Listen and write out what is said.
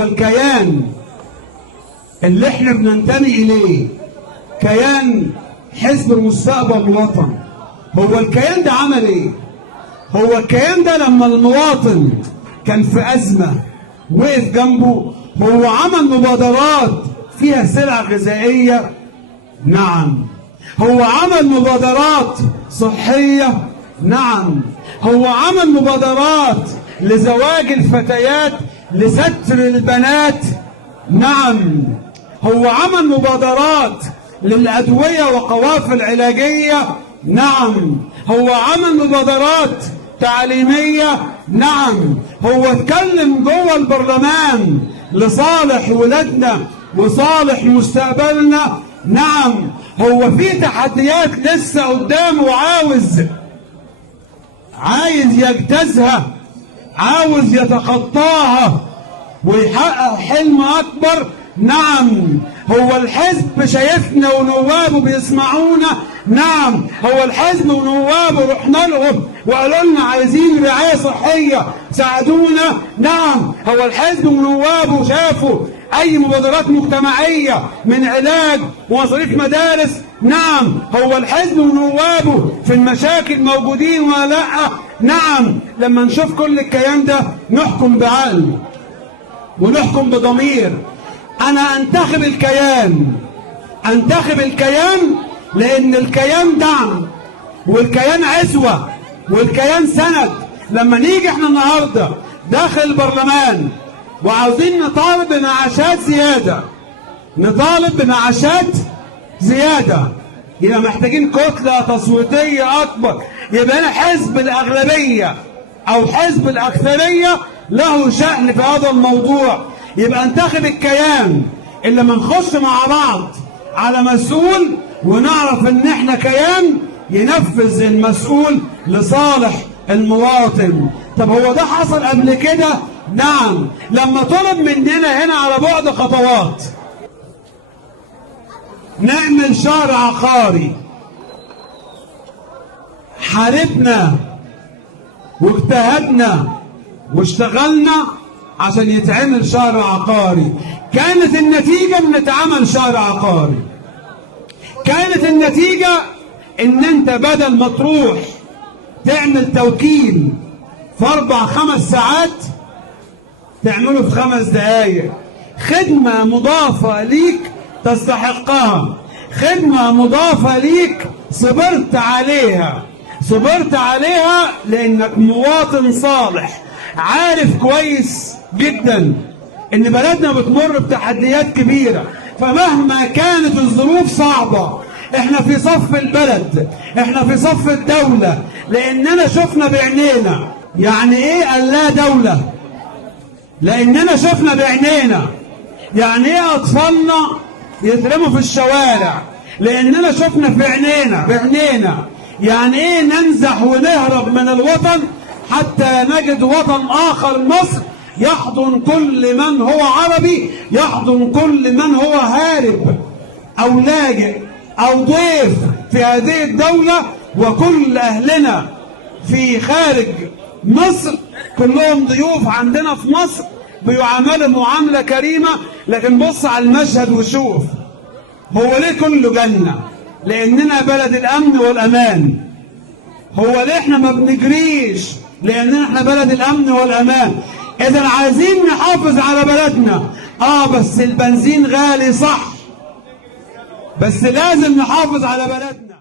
هو الكيان اللي احنا بننتمي اليه كيان حزب المستقبل الوطني. هو الكيان ده عمل ايه؟ هو الكيان ده لما المواطن كان في ازمه وقف جنبه. هو عمل مبادرات فيها سلع غذائيه؟ نعم. هو عمل مبادرات صحيه؟ نعم. هو عمل مبادرات لزواج الفتيات لستر البنات؟ نعم. هو عمل مبادرات للأدوية وقوافل علاجية؟ نعم. هو عمل مبادرات تعليمية؟ نعم. هو اتكلم جوه البرلمان لصالح ولادنا وصالح مستقبلنا؟ نعم. هو في تحديات لسه قدامه عايز يجتازها، عاوز يتخطاها ويحقق حلم أكبر؟ نعم. هو الحزب شايفنا ونوابه بيسمعونا؟ نعم. هو الحزب ونوابه رحنا لهم وقالوا لنا عايزين رعاية صحية ساعدونا؟ نعم. هو الحزب ونوابه شافوا أي مبادرات مجتمعية من علاج ومصاريف مدارس؟ نعم. هو الحزب ونوابه في المشاكل موجودين ولا لأ؟ نعم. لما نشوف كل الكيان ده نحكم بعقل ونحكم بضمير. أنا أنتخب الكيان لأن الكيان دعم والكيان عزوة والكيان سند. لما نيجي احنا النهارده داخل البرلمان وعاوزين نطالب بمعاشات زيادة، يبقى محتاجين كتلة تصويتية أكبر. يبقى أنا حزب الأغلبية أو حزب الأكثرية له شأن في هذا الموضوع. يبقى انتخب الكيان اللي ما نخش مع بعض على مسؤول ونعرف ان احنا كيان ينفذ المسؤول لصالح المواطن. طب هو ده حصل قبل كده؟ نعم. لما طلب مننا هنا على بعد خطوات نعمل شهر عقاري، حاربنا واجتهدنا واشتغلنا عشان يتعمل شهر عقاري. كانت النتيجة ان اتعمل شهر عقاري. كانت النتيجة ان انت بدل ما تروح تعمل توكيل في 4-5 ساعات تعمله في 5 دقايق. خدمة مضافة ليك تستحقها، خدمة مضافة ليك صبرت عليها لانك مواطن صالح عارف كويس جدا ان بلدنا بتمر بتحديات كبيرة. فمهما كانت الظروف صعبة احنا في صف البلد، احنا في صف الدولة، لاننا شفنا بعينينا يعني ايه قال لا دولة، لاننا شفنا بعينينا يعني ايه اطفالنا يترموا في الشوارع، لاننا شفنا في بعينينا يعني ايه ننزح ونهرب من الوطن حتى نجد وطن آخر، مصر، يحضن كل من هو عربي، يحضن كل من هو هارب أو لاجئ أو ضيف في هذه الدولة. وكل أهلنا في خارج مصر كلهم ضيوف عندنا في مصر بيعاملوا معاملة كريمة. لكن بص على المشهد وشوف هو ليه كله جنة؟ لأننا بلد الأمن والأمان. هو ليه احنا ما بنجريش؟ لأننا احنا بلد الأمن والأمان. إذا عايزين نحافظ على بلدنا بس البنزين غالي صح، بس لازم نحافظ على بلدنا.